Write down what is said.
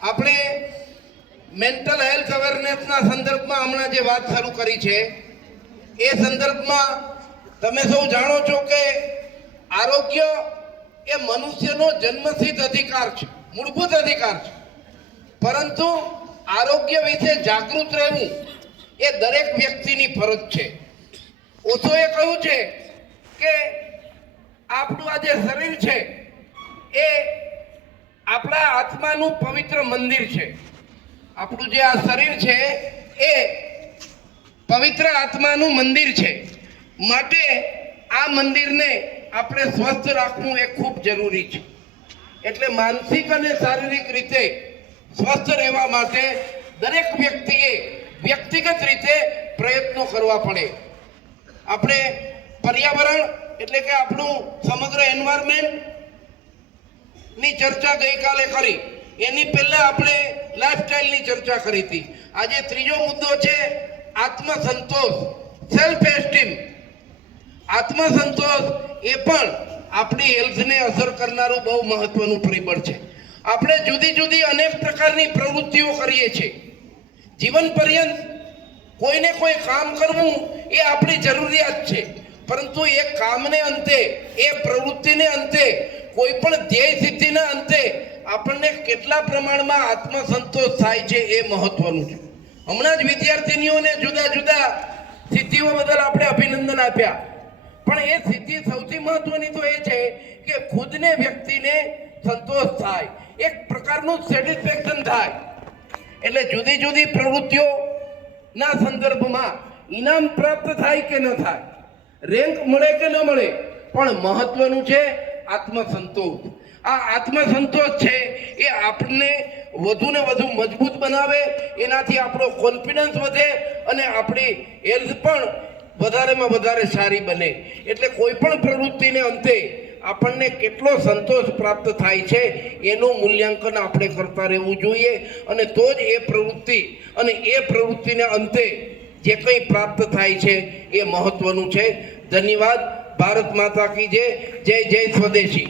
આપણે mental health અવેરનેસના સંદર્ભમાં હમણાં જે વાત શરૂ કરી છે એ સંદર્ભમાં તમે સૌ જાણો છો કે આરોગ્ય એ મનુષ્યનો જન્મસિદ્ધ અધિકાર છે, મૂળભૂત અધિકાર છે, પરંતુ આરોગ્ય વિશે જાગૃત રહેવું એ દરેક વ્યક્તિની ફરજ છે. ઓશોએ કહ્યું છે કે આપણું આ જે શરીર છે એ આપણા આત્માનું પવિત્ર મંદિર છે. આપણું જે આ શરીર છે એ પવિત્ર આત્માનું મંદિર છે. માટે આ મંદિરને આપણે સ્વસ્થ રાખવું એ ખૂબ જરૂરી છે. એટલે માનસિક અને શારીરિક રીતે સ્વસ્થ રહેવા માટે દરેક વ્યક્તિએ વ્યક્તિગત રીતે પ્રયત્નો કરવા પડે. આપણે પર્યાવરણ એટલે કે આપણું સમગ્ર એન્વાયરમેન્ટ ની ચર્ચા ગઈકાલે કરી. એની પહેલા આપણે લાઈફસ્ટાઈલની ચર્ચા કરી હતી. આજે ત્રીજો મુદ્દો છે આત્મસંતોષ, સેલ્ફ એસ્ટીમ. આત્મસંતોષ એ પણ આપણી હેલ્થને અસર કરનારું બહુ મહત્વનું પરિબળ છે. આપણે જુદી જુદી અનેક પ્રકારની પ્રવૃત્તિઓ કરીએ છીએ. જીવન પર્યંત કોઈને કોઈ કામ કરવું એ આપણી જરૂરિયાત છે, પરંતુ એ કામને અંતે, એ પ્રવૃત્તિને અંતે, કોઈ પણ ધ્યેય સિદ્ધિના અંતે આપણને કેટલા પ્રમાણમાં આત્મસંતોષ થાય છે એ મહત્વનું છે. હમણાં જ વિદ્યાર્થીનીઓને જુદા જુદા સિદ્ધિઓ બદલ આપણે અભિનંદન આપ્યા, પણ એ સિદ્ધિ સૌથી મહત્વની તો એ છે કે ખુદને વ્યક્તિને સંતોષ થાય, એક પ્રકારનું સેટિસ્ફેક્શન થાય. એટલે જુદી જુદી પ્રવૃત્તિઓના સંદર્ભમાં ઇનામ પ્રાપ્ત થાય કે ન થાય, રેન્ક મળે કે ન મળે, પણ મહત્વનું છે આત્મસંતોષ. આ આત્મસંતોષ છે એ આપણને વધુ ને વધુ મજબૂત બનાવે, એનાથી આપણો કોન્ફિડન્સ વધે અને આપણી હેલ્થ પણ વધારેમાં વધારે સારી બને. એટલે કોઈ પણ પ્રવૃત્તિને અંતે આપણને કેટલો સંતોષ પ્રાપ્ત થાય છે એનું મૂલ્યાંકન આપણે કરતા રહેવું જોઈએ, અને તો જ એ પ્રવૃત્તિ અને એ પ્રવૃત્તિને અંતે જે કંઈ પ્રાપ્ત થાય છે એ મહત્વનું છે. ધન્યવાદ. ભારત માતા કી જય. જય જય સ્વદેશી.